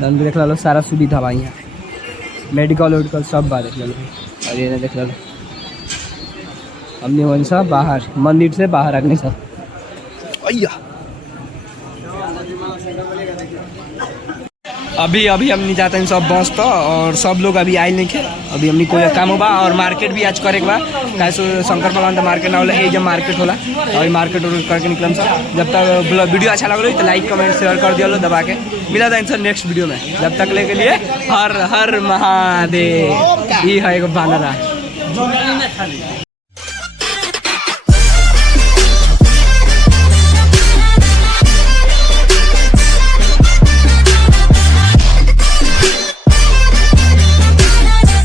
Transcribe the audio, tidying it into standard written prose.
देख लो सारा सुविधा बा यहाँ, मेडिकल वेडिकल सब बा देख लो। और ये देख लो हमने वन सब बाहर मंदिर से बाहर आगने सब अभी अभी हमने जाते हैं सब बस तो, और सब लोग अभी आए नहीं थे। अभी हमने कोई काम होगा और मार्केट भी आज करे बा, कैसे शंकर भगवान मार्केट ना होला, ये जब मार्केट होला और मार्केट करके निकलम सब। जब तक वीडियो अच्छा लग रहा है तो लाइक कमेंट शेयर कर दिया लो दबा के। मिला था इनसे नेक्स्ट वीडियो में, जब तक ले के लिए हर हर महादेव। ये है एक बानरा।